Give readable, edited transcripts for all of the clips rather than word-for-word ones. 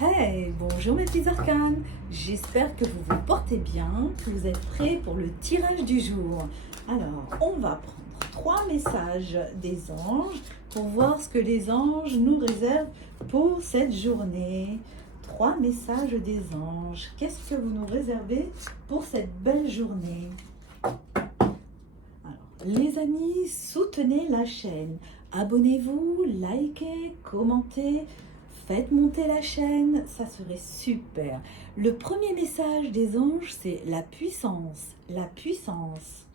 Hey, bonjour mes petits arcanes. J'espère que vous vous portez bien, que vous êtes prêts pour le tirage du jour. Alors, on va prendre 3 messages des anges pour voir ce que les anges nous réservent pour cette journée. 3 messages des anges. Qu'est-ce que vous nous réservez pour cette belle journée? Alors, les amis, soutenez la chaîne. Abonnez-vous, likez, commentez. Faites monter la chaîne, ça serait super. Le premier message des anges, c'est la puissance. La puissance.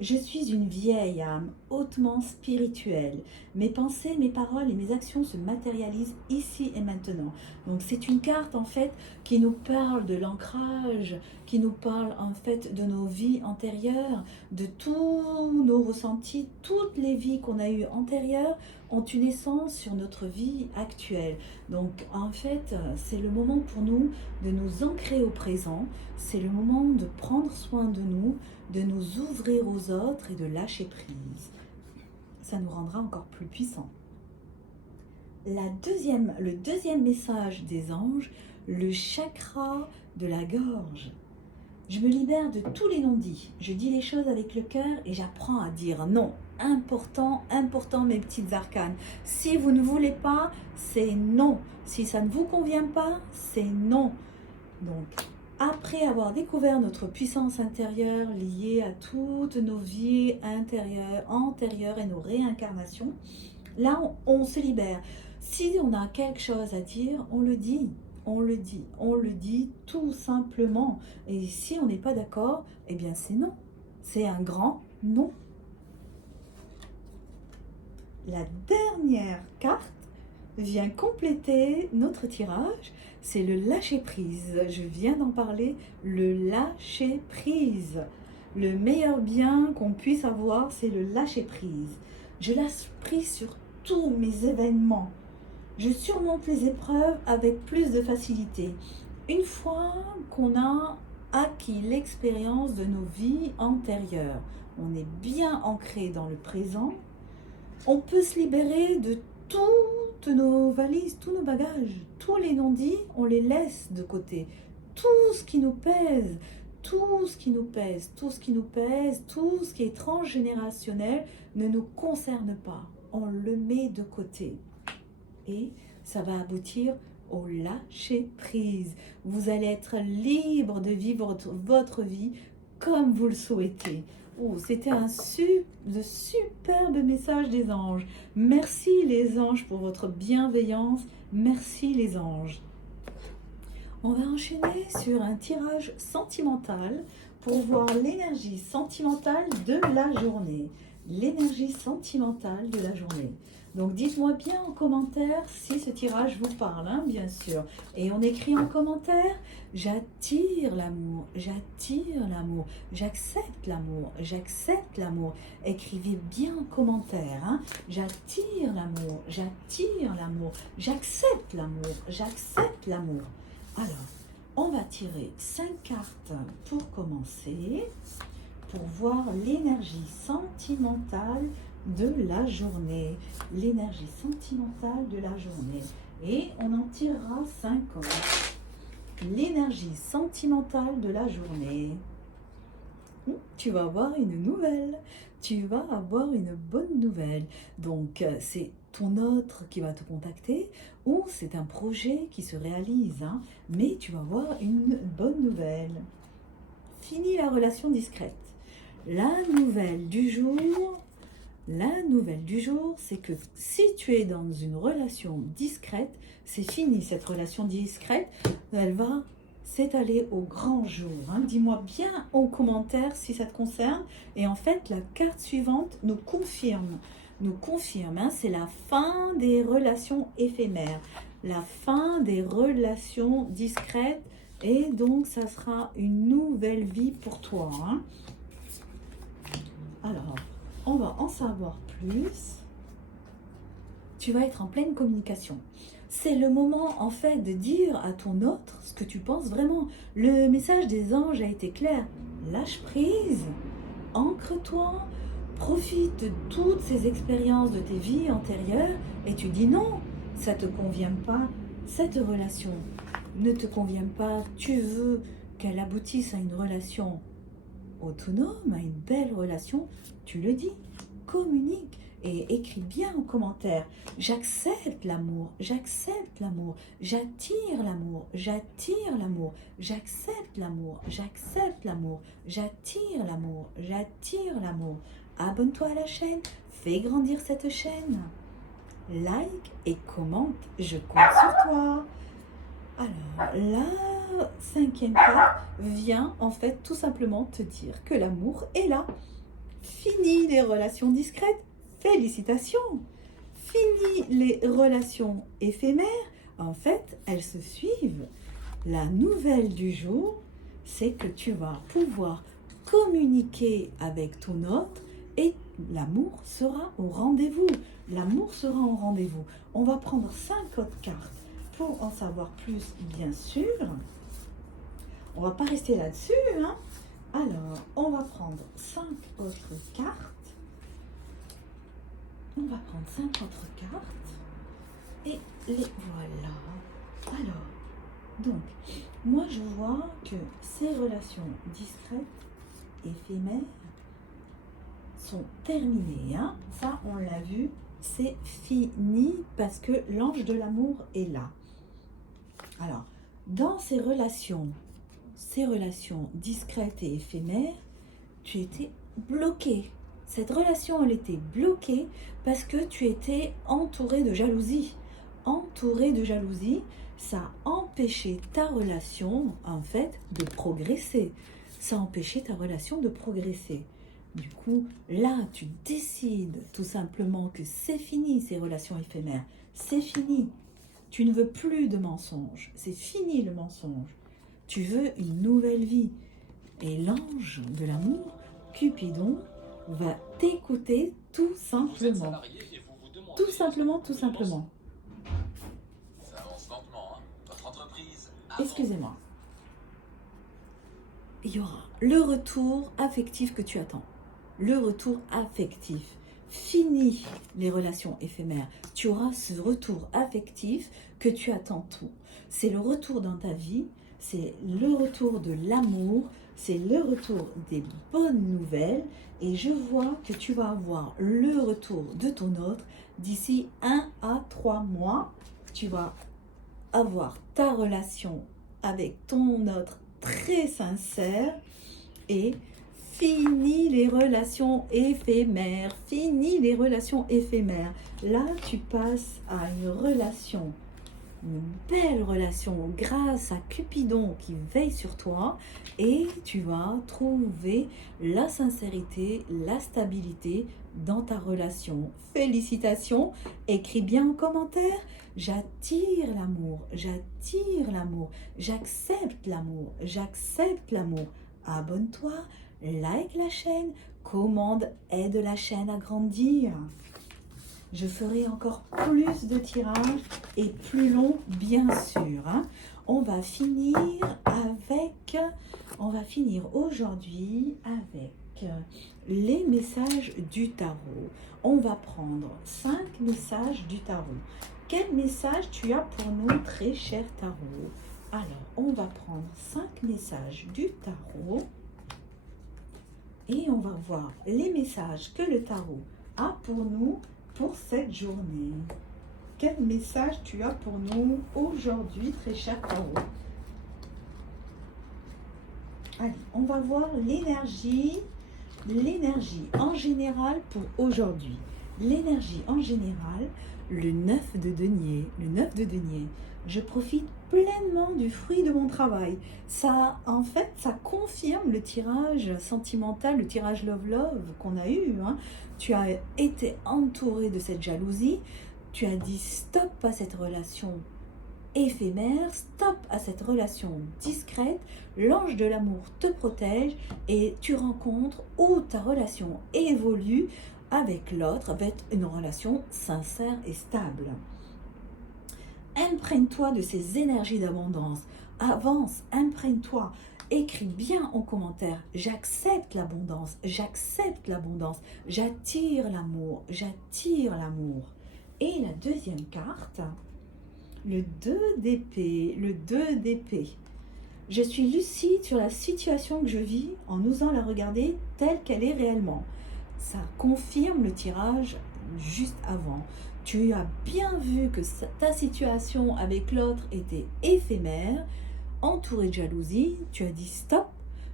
Je suis une vieille âme hautement spirituelle. Mes pensées, mes paroles et mes actions se matérialisent ici et maintenant. Donc c'est une carte en fait qui nous parle de l'ancrage, qui nous parle en fait de nos vies antérieures, de tous nos ressentis, toutes les vies qu'on a eues antérieures ont une essence sur notre vie actuelle. Donc en fait, c'est le moment pour nous de nous ancrer au présent, c'est le moment de prendre soin de nous ouvrir aux autres et de lâcher prise. Ça nous rendra encore plus puissants. Le deuxième message des anges, le chakra de la gorge. Je me libère de tous les non-dits. Je dis les choses avec le cœur et j'apprends à dire non. Important, important mes petites arcanes. Si vous ne voulez pas, c'est non. Si ça ne vous convient pas, c'est non. Donc, après avoir découvert notre puissance intérieure liée à toutes nos vies intérieures, antérieures et nos réincarnations, là, on se libère. Si on a quelque chose à dire, on le dit. On le dit tout simplement. Et si on n'est pas d'accord, eh bien c'est non. C'est un grand non. La dernière carte vient compléter notre tirage. C'est le lâcher-prise. Je viens d'en parler, le lâcher-prise. Le meilleur bien qu'on puisse avoir, c'est le lâcher-prise. Je lâche prise sur tous mes événements. Je surmonte les épreuves avec plus de facilité. Une fois qu'on a acquis l'expérience de nos vies antérieures, on est bien ancré dans le présent, on peut se libérer de toutes nos valises, tous nos bagages, tous les non-dits, on les laisse de côté. Tout ce qui nous pèse, tout ce qui nous pèse, tout ce qui nous pèse, tout ce qui est transgénérationnel ne nous concerne pas. On le met de côté. Et ça va aboutir au lâcher-prise. Vous allez être libre de vivre votre vie comme vous le souhaitez. Oh, c'était de superbe message des anges. Merci les anges pour votre bienveillance. Merci les anges. On va enchaîner sur un tirage sentimental pour voir l'énergie sentimentale de la journée. L'énergie sentimentale de la journée. Donc dites-moi bien en commentaire si ce tirage vous parle, hein, bien sûr. Et on écrit en commentaire, j'attire l'amour, j'accepte l'amour, j'accepte l'amour. Écrivez bien en commentaire, hein, j'attire l'amour, j'accepte l'amour, j'accepte l'amour. Alors, on va tirer 5 cartes pour commencer, pour voir l'énergie sentimentale de la journée. L'énergie sentimentale de la journée. Et on en tirera 5 autres. L'énergie sentimentale de la journée. Tu vas avoir une nouvelle. Tu vas avoir une bonne nouvelle. Donc, c'est ton autre qui va te contacter ou c'est un projet qui se réalise. Hein, mais tu vas avoir une bonne nouvelle. Fini la relation discrète. La nouvelle du jour, c'est que si tu es dans une relation discrète, c'est fini cette relation discrète, elle va s'étaler au grand jour. Hein. Dis-moi bien en commentaire si ça te concerne. Et en fait, la carte suivante nous confirme, hein, c'est la fin des relations éphémères, la fin des relations discrètes. Et donc, ça sera une nouvelle vie pour toi. Hein. Alors, on va en savoir plus. Tu vas être en pleine communication. C'est le moment, en fait, de dire à ton autre ce que tu penses vraiment. Le message des anges a été clair. Lâche prise, ancre-toi, profite de toutes ces expériences de tes vies antérieures et tu dis non, ça ne te convient pas. cette relation ne te convient pas, tu veux qu'elle aboutisse à une relation autonome, à une belle relation, tu le dis, communique et écris bien en commentaire. J'accepte l'amour, j'accepte l'amour, j'attire l'amour, j'attire l'amour, j'accepte l'amour, j'accepte l'amour, j'attire l'amour, j'attire l'amour. Abonne-toi à la chaîne, fais grandir cette chaîne. Like et commente, je compte sur toi. Alors, la cinquième carte vient en fait tout simplement te dire que l'amour est là. Fini les relations discrètes, félicitations. Fini les relations éphémères, en fait, elles se suivent. La nouvelle du jour, c'est que tu vas pouvoir communiquer avec ton autre et l'amour sera au rendez-vous. L'amour sera au rendez-vous. On va prendre 5 autres cartes pour en savoir plus, bien sûr. On va pas rester là-dessus, hein. Alors, on va prendre 5 autres cartes. On va prendre 5 autres cartes. Et les voilà. Alors, donc, moi je vois que ces relations discrètes, éphémères, sont terminées, hein. Ça, on l'a vu, c'est fini parce que l'ange de l'amour est là. Alors, dans ces relations discrètes et éphémères, tu étais bloqué. Cette relation, elle était bloquée parce que tu étais entouré de jalousie. Entouré de jalousie, ça a empêché ta relation, en fait, de progresser. Ça a empêché ta relation de progresser. Du coup, là, tu décides tout simplement que c'est fini ces relations éphémères. C'est fini. Tu ne veux plus de mensonges. C'est fini le mensonge. Tu veux une nouvelle vie. Et l'ange de l'amour, Cupidon, va t'écouter tout simplement. Tout simplement, tout simplement. Ça avance lentement, hein. Votre entreprise. Excusez-moi. Il y aura le retour affectif que tu attends. Le retour affectif. Fini les relations éphémères. Tu auras ce retour affectif que tu attends tout. C'est le retour dans ta vie, c'est le retour de l'amour, c'est le retour des bonnes nouvelles. Et je vois que tu vas avoir le retour de ton autre d'ici 1 à 3 mois. Tu vas avoir ta relation avec ton autre très sincère et fini les relations éphémères, fini les relations éphémères. Là, tu passes à une relation, une belle relation grâce à Cupidon qui veille sur toi et tu vas trouver la sincérité, la stabilité dans ta relation. Félicitations, écris bien en commentaire. J'attire l'amour, j'attire l'amour, j'accepte l'amour, j'accepte l'amour. Abonne-toi, like la chaîne, commande, aide la chaîne à grandir. Je ferai encore plus de tirages et plus long, bien sûr, hein. On va finir aujourd'hui avec les messages du tarot. On va prendre 5 messages du tarot. Quel message tu as pour nous, très cher tarot? Alors, on va prendre 5 messages du tarot et on va voir les messages que le tarot a pour nous pour cette journée. Quel message tu as pour nous aujourd'hui, très cher tarot? Allez, on va voir l'énergie en général pour aujourd'hui. L'énergie en général, le 9 de denier. Le 9 de denier. Je profite pleinement du fruit de mon travail. Ça, en fait, ça confirme le tirage sentimental, le tirage love-love qu'on a eu, hein. Tu as été entouré de cette jalousie. Tu as dit stop à cette relation éphémère, stop à cette relation discrète. L'ange de l'amour te protège et tu rencontres où ta relation évolue avec l'autre, avec une relation sincère et stable. Imprègne-toi de ces énergies d'abondance. Avance, imprègne-toi. Écris bien en commentaire, j'accepte l'abondance, j'accepte l'abondance, j'attire l'amour, j'attire l'amour. Et la deuxième carte, Le 2 d'épée, le 2 d'épée. Je suis lucide sur la situation que je vis en osant la regarder telle qu'elle est réellement. Ça confirme le tirage juste avant. Tu as bien vu que ta situation avec l'autre était éphémère, entourée de jalousie. Tu as dit stop,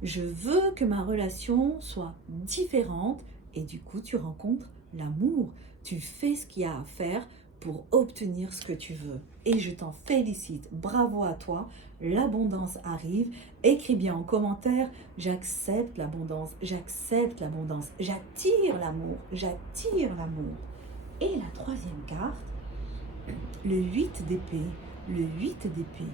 je veux que ma relation soit différente et du coup tu rencontres l'amour. Tu fais ce qu'il y a à faire pour obtenir ce que tu veux. Et je t'en félicite, bravo à toi, l'abondance arrive. Écris bien en commentaire, j'accepte l'abondance, j'accepte l'abondance, j'attire l'amour, j'attire l'amour. Et la troisième carte, le 8 d'épée, le 8 d'épée.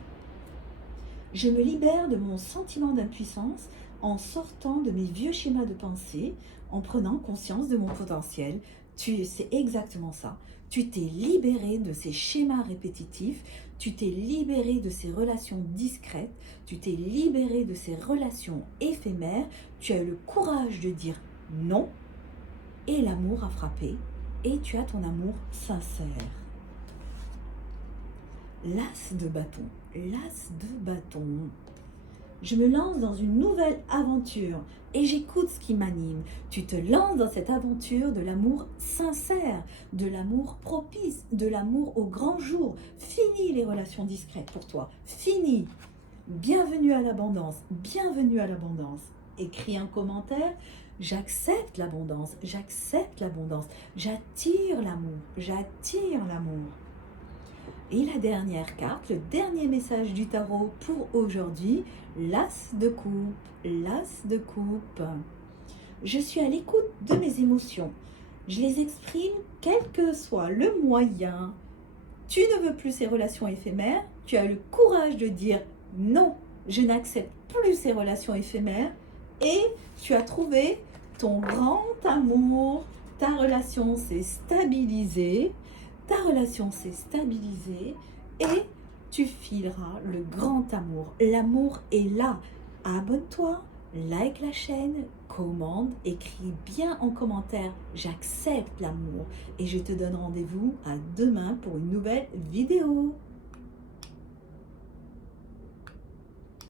Je me libère de mon sentiment d'impuissance en sortant de mes vieux schémas de pensée, en prenant conscience de mon potentiel. C'est exactement ça. Tu t'es libéré de ces schémas répétitifs, tu t'es libéré de ces relations discrètes, tu t'es libéré de ces relations éphémères, tu as eu le courage de dire non et l'amour a frappé et tu as ton amour sincère. L'as de bâton, l'as de bâton. Je me lance dans une nouvelle aventure et j'écoute ce qui m'anime. Tu te lances dans cette aventure de l'amour sincère, de l'amour propice, de l'amour au grand jour. Fini les relations discrètes pour toi, fini. Bienvenue à l'abondance, bienvenue à l'abondance. Écris un commentaire, j'accepte l'abondance, j'attire l'amour, j'attire l'amour. Et la dernière carte, le dernier message du tarot pour aujourd'hui, l'as de coupe, l'as de coupe. Je suis à l'écoute de mes émotions. Je les exprime quel que soit le moyen. Tu ne veux plus ces relations éphémères. Tu as le courage de dire non, je n'accepte plus ces relations éphémères. Et tu as trouvé ton grand amour. Ta relation s'est stabilisée. Ta relation s'est stabilisée et tu fileras le grand amour. L'amour est là. Abonne-toi, like la chaîne, commente, écris bien en commentaire « J'accepte l'amour » et je te donne rendez-vous à demain pour une nouvelle vidéo.